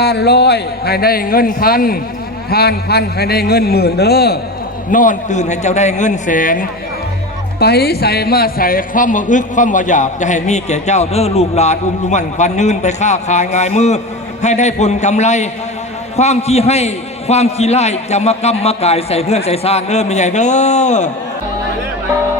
านร้อยให้ได้เงินพันทานพันให้ได้เงินหมื่นเด้อนอนตื่นให้เจ้าได้เงินแสน ไปใส่มาใส่ความว่าอึกความว่าอยากจะให้มีแก่เจ้าเด้อลูกหลานอุ้มยุมันควันยืนไปค้าขายงายมือให้ได้ผลกำไร ความขี้ให้ความขี้ไล่จะมากำมากายใส่เพื่อนใส่ซานเด้อไม่ใหญ่เด้อ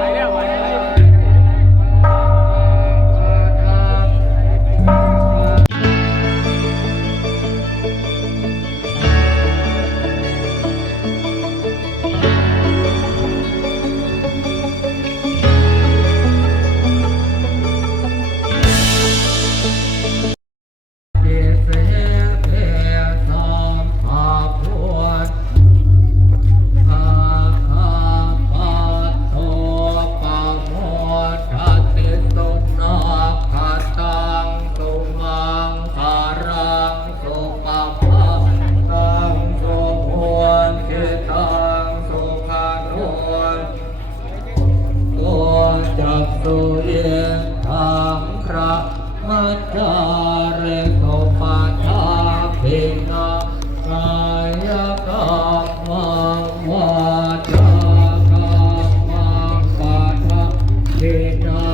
า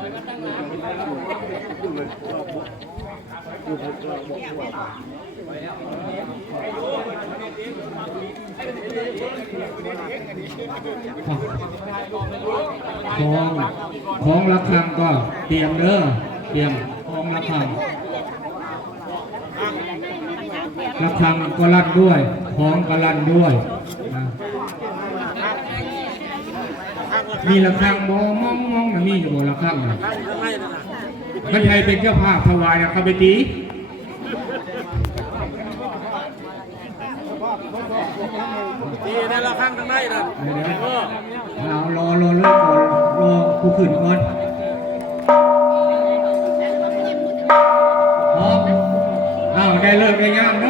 ขึ้นทั้งเพื่องรับเพื่อนกันดูได้คนนั่นแหละอันที่สองครับเป็นมวลยากแต่อันหนึ่งนั้นแห่งลายแห่งดีมากผมญาติผมคอยคอยมาตั้งร้านของของระฆังก็เตรียมเด้อเตรียมของระฆังระฆังก็ลั่นด้วยของก็ลั่นด้วยนะ มีระฆังบ่มองมองนะมีอยู่บ่ระฆังนะบรรยายเป็นเจ้าภาพถวายนะเข้าไปตีดีในละข้างทั้งในนะเดี๋ยวๆเอารอรอเริ่มก่อนรอผู้ขึ้นก่อนพร้อมอ้าวได้เลิกได้ย่างเด้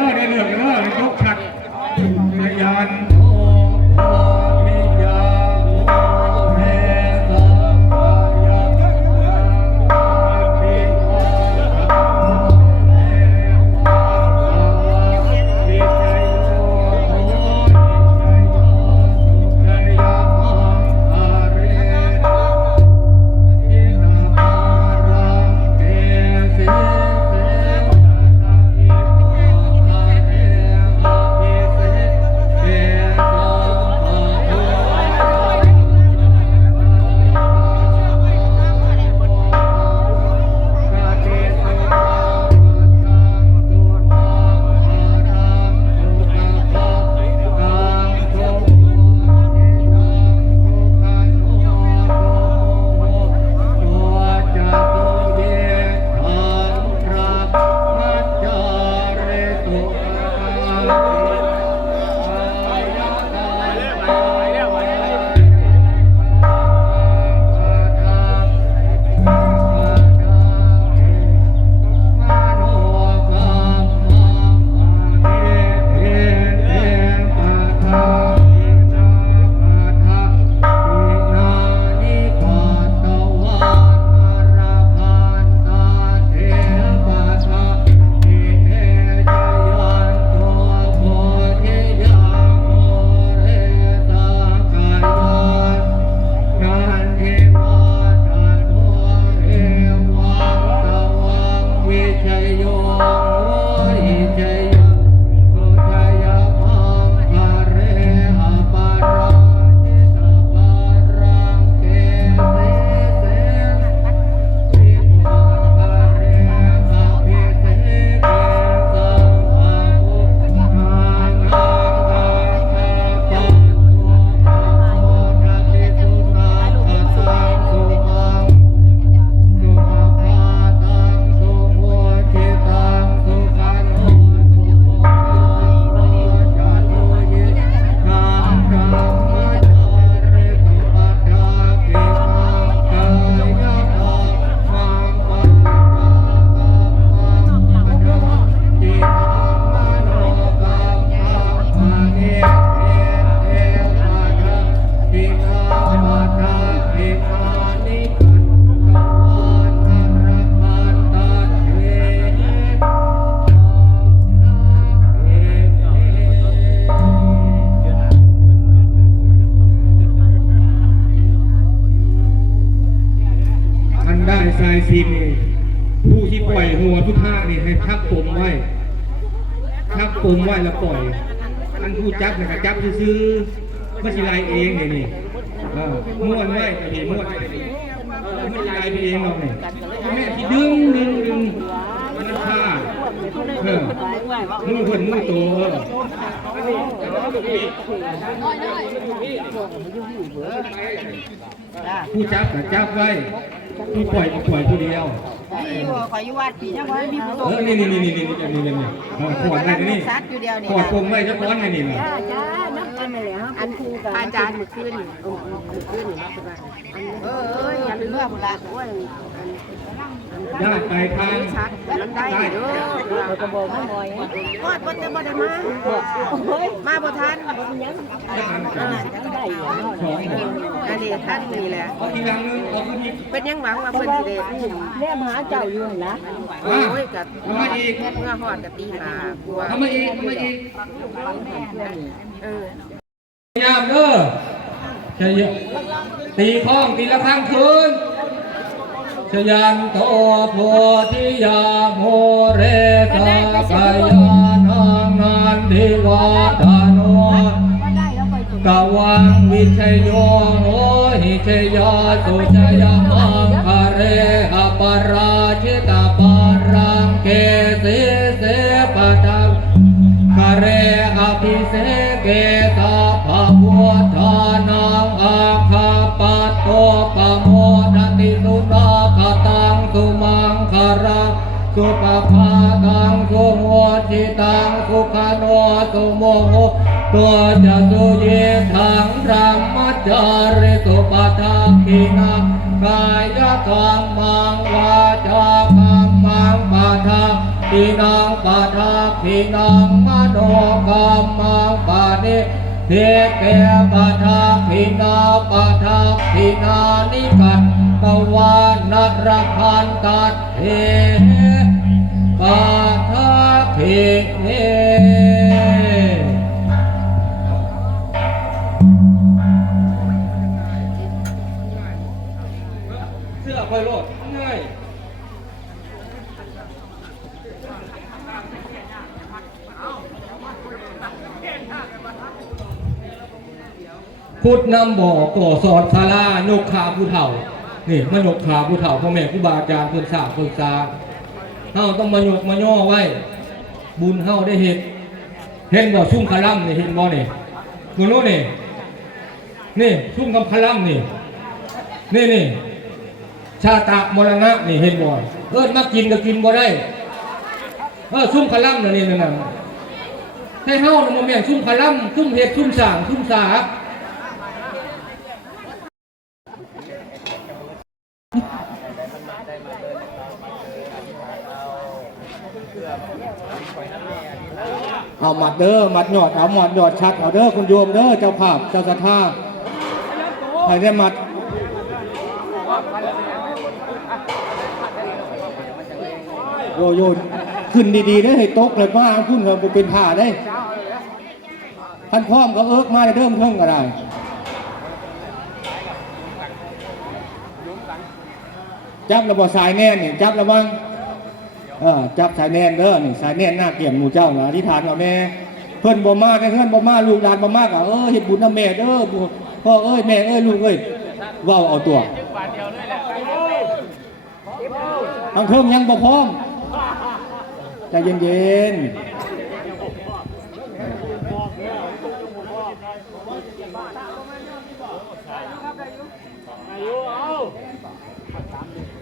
อไมไว้แล้วปล่อย อันผู้จับนะครับจับซื้อๆไม่ใช่ลายเองเนี่ยนี่ม้วนไว้ไอ้นี่ม้วนไว้นี่เออไม่ใช่ลายไปเองหรอกนี่ยแม่ที่ดึงดึงดึงมันฆ่าเออมือคนมือโตเออผู้จับจับไว้ ผู้ปล่อยก็ปล่อยผู้เดียวนี่บ่ข่อยอยู่วัดปีจังว่ามีผู้เออนี่นี่นี่นี่นี่นี่นี่นี่นี่เออขวดอะไรนี่ซัดอยู่เดียวนี่ขวดปมไว้จะร้อนไงนี่นะจ้าจ้านับ กันไปแล้วอันครูกับอาจารย์มื้อคืนนี่โอ้โหขึ้นมาเป็นว่าอันนี้เออเอ้ยอย่าลืมเมื่อพุ่นละโอ้ยญาติไปทางชัดมันได้เด้อเราก็บอกมาบ่อยกอดบ่จะบ่ได้มามาบ่ทันได้อยู่สองหมออันนี้ท่านนี่แหละเอาอีกอย่างหนึงเอาขึ้นอีกเป็นยังหวังว่าเพิ่นสิได้เรียกมหาเจ้าอยู่นะโอ้ยกับทำมาอีกเมื่อฮอดกับตีหาบัวทำมาอีกทำมาอีกเออพ ยามเด้อชยตีข้องตีละครั้งคืนชยันโตโพธิยาโมเรสากายานังนันทิวาทานโนได้แล้วไปถึงกวังวิชยโยโหหิชยาสุชยามังคะเรหปราชิตาปารังเกสิเสปะทังคะเร สุปภาตังสุโมจิตังสุขโนสุโมโหตัวจะสุเยทังธรรมจาริสุปทักขินังกายกรรมังวาจากรรมังปะทักขินังปะทักขินังมโนกรรมังปะนิเทเกปะทักขินาปะทักขินานิกัตตวานรพันตัดเท ปาทาภิเนเสื้อคอยโลดง่ายพุทธนำบ่อก่อสอนศาลายกขาผู้เฒ่า นี่มายกขาผู้เฒ่าพ่อแม่ครูบาอาจารย์เพิ่อนสางเพิ่อนสา เฮาต้องมายกมาย่อไว้ บุญเฮาได้เห็นเห็นบ่ชุ่มคาลัมนี่เห็นบ่นี่คุณรู้นี่นี่ชุ่มคำคาลัมนี่นี่นี่ชาตะมรณะนี่เห็นบ่เอิ้นมากินก็กินบ่ได้เออชุ่มคาลัมน่ะนี่นั่นน่ะให้เฮาน่ะบ่แม่นชุ่มคาลัมชุ่มเฮ็ดชุ่มสางชุ่มสา เอาหมัดเด้อหมัดหยอดเอาหมัดหยอดชัดเอาเด้อคุณโยมเด้อเจ้าภาพเจ้าศรัทธาให้ได้หมัดโยโยขึ้นดีๆได้ให้ตกเลยมาพุ่นเราเป็นผ้าได้ท่านพร้อมก็เอิกมาได้เริ่มเพิ่งก็ได้จับระบบสายแน่นนี่จับระวัง เออจับสายแน่นเด้อนี่สายแน่นหน้าเกี่ยมหมูเจ้านะอธิษฐานเอาแน่เพิ่อนบ่มาได้เพิ่อนบ่มาลูกหลานบ่มาก็เออเฮ็ดบุญนำแม่เด้อพ่อเอ้ยแม่เอ้ยลูกเอ้ยว้าเอาตัวทางเทิงยังบ่พร้อมใจเย็นๆ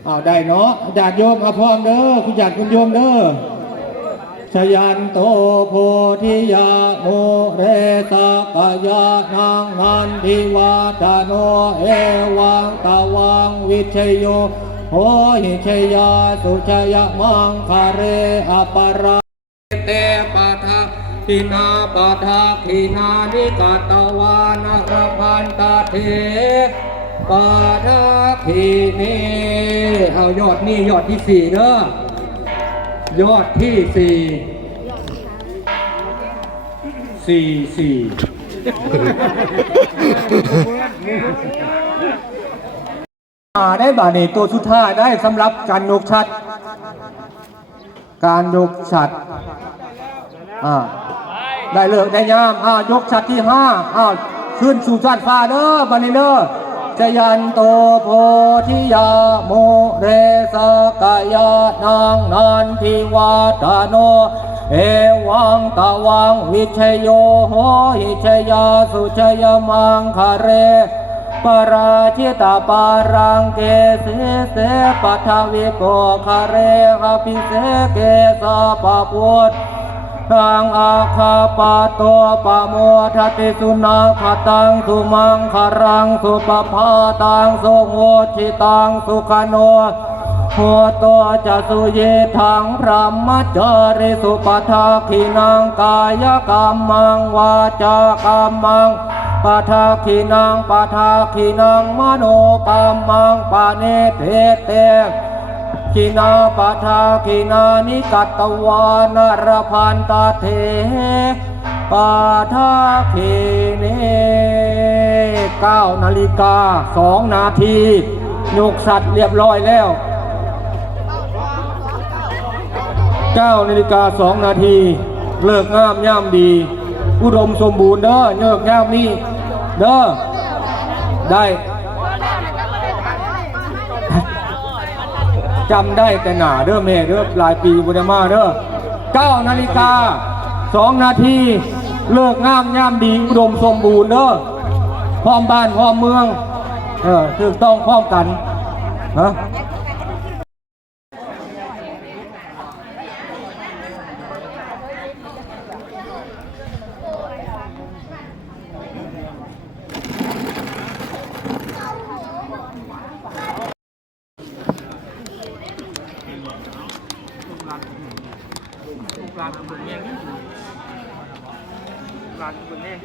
อ้าวได้เนาะญาติโยมเอาพร้อมเด้อคุณญาติคุณโยมเด้อชยันโตโพธิยาโมเรสกยานังนันทิวาตโนเอวังตะวังวิเชโยโหหิชยาสุชยมังคาเรอปาราเตปะทะทินาปะทะทินานิกาตวานะระพันตาเท ปะทะทินีเอายอดนี่ยอดที่สี่เด้อยอดที่สี่สี่สี่มาได้บาดนี้ตัวสุดท้ายได้สำหรับการยกชัด การยกชัดอ่าได้เลิกได้ยามอายกชัดที่ห้าอ้าวขึ้นสู่ชาติฟ้าเด้อบาดนี้เด้อ จยันโตโพธิยาโมเรสกายานางนันทิวาตโน เอวังตะวังวิชโยโหหิชยาสุชยมังคะเรปราชิตาปารังเกเสเสปัทวิโกคาเรหปิเสเกสะปะพุทธ งอาคาปะโตปะโมทติสุนาคตังสุมังคารังสุปภาตังสุโงชิตังสุขโนโหตัวจะสุเยทังพระมจาริสุปทาขินังกายกรรมังวาจากรรมังปทาขินังปทาขินังมโนกรรมังปะเนเพเต ขินาปทาขินานิกัตตวานรพันตเทปาทาขิเนเก้านาฬิกาสองนาทียกสัตว์เรียบร้อยแล้ว9นาฬิกา2นาทีเลิกงามย่ำดี อุดมสมบูรณ์เด้อเลิกงามนี่เด้อได้ จำได้แต่หนาเด้อเม่เด้อหลายปีบุญมาเด้อ9นาฬิกา2นาทีเลิกงามย่ามดีอุดมสมบูรณ์เด้อพร้อมบ้านพร้อมเมือง เออถูกต้องพร้อมกันฮะ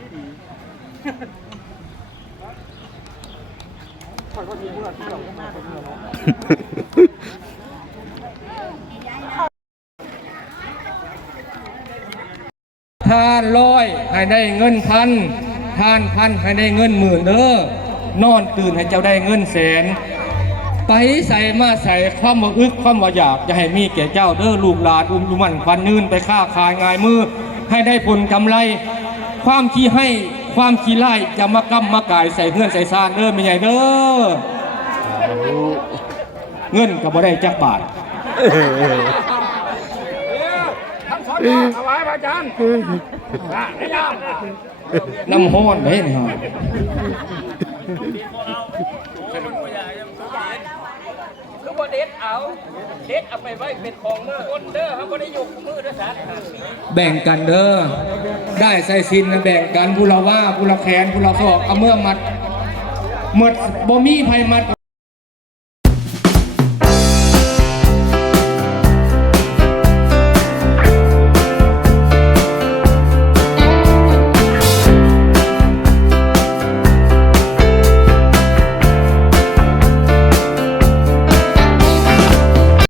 ท่านร้อยให้ได้เงินพันทานพันให้ได้เงินหมื่นเด้อนอนตื่นให้เจ้าได้เงินแสน ไปใส่มาใส่ความว่าอึกความว่าอยากจะให้มีแก่เจ้าเด้อลูกหลานอุ้มยุมันควันนื่นไปค้าขายงายมือ ให้ได้ผลกำไร ความขี้ให้ความขี้ไล่จะมากำมากายใส่เพื่อนใส่ซานเด้อไม่ใหญ่เด้อเงินกับ่ได้จักบาททั้งสองถวายพระอาจารย์น้ำห้อนเด้นี่ฮะ เด็ดเอา เด็ดเอาไปไว้เป็นของเด้อคนเด้อเขาก็ได้ยกมือด้อสารแบ่งกันเด้อ ได้ใส่ซินนะแบ่งกันผู้เราว่าผู้เราแขนผู้เราศอกเอาเมื่อมัดหมดบ่มีไผมัด